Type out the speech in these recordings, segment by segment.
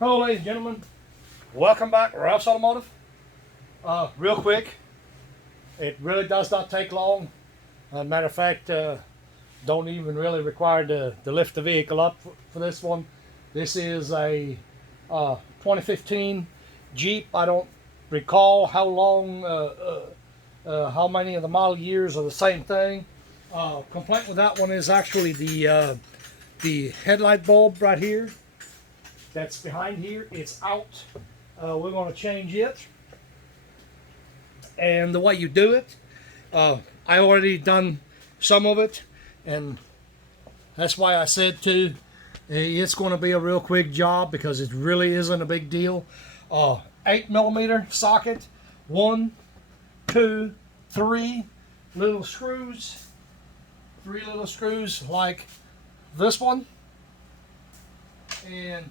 Hello ladies and gentlemen, welcome back to Ralph's Automotive. Real quick, it really does not take long. Matter of fact, don't even really require to lift the vehicle up for this one. This is a 2015 Jeep. I don't recall how long, how many of the model years are the same thing. Complaint with that one is actually the headlight bulb right here. That's behind here. It's out. We're going to change it. And the way you do it, I already done some of it, and that's why I said too, it's going to be a real quick job because it really isn't a big deal. 8mm socket, 1, 2, 3 little screws, 3 little screws like this one, and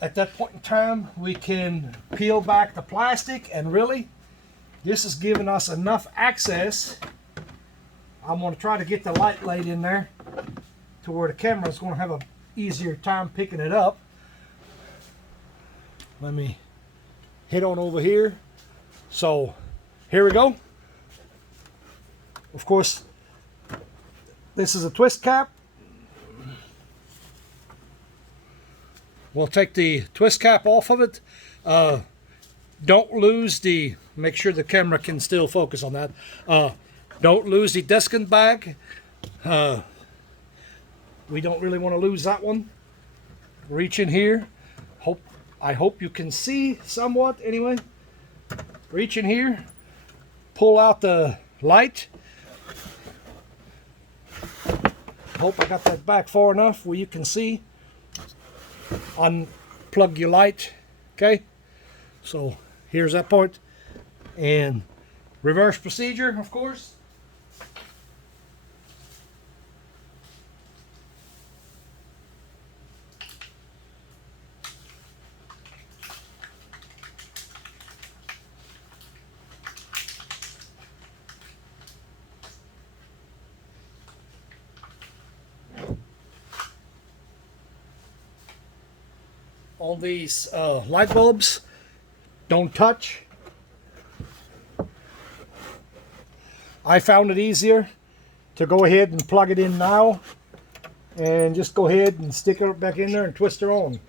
at that point in time we can peel back the plastic, and really this is giving us enough access. I'm going to try to get the light laid in there to where the camera is going to have a easier time picking it up. Let me hit on over here. So here we go. Of course, this is a twist cap. We'll take the twist cap off of it. Don't lose the, make sure the camera can still focus on that. Don't lose the discant bag. We don't really want to lose that one. Reach in here. I hope you can see somewhat anyway. Reach in here. Pull out the light. Hope I got that back far enough where you can see. Unplug your light. Okay. So here's that point. And reverse procedure, of course. All these light bulbs, don't touch. I found it easier to go ahead and plug it in now and just go ahead and stick it back in there and twist her on.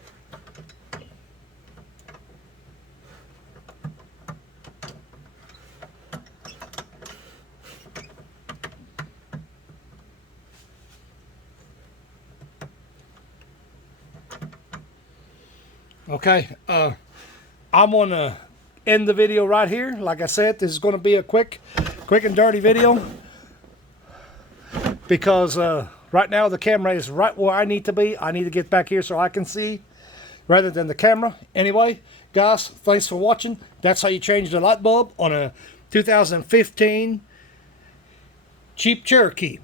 Okay, I'm gonna end the video right here. Like I said, this is going to be a quick and dirty video because right now the camera is right where I need to be. I need to get back here so I can see rather than the camera. Anyway, guys, thanks for watching. That's how you change the light bulb on a 2015 Jeep Cherokee.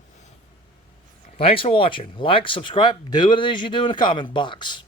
Thanks for watching. Like, subscribe, do what it is you do in the comment box.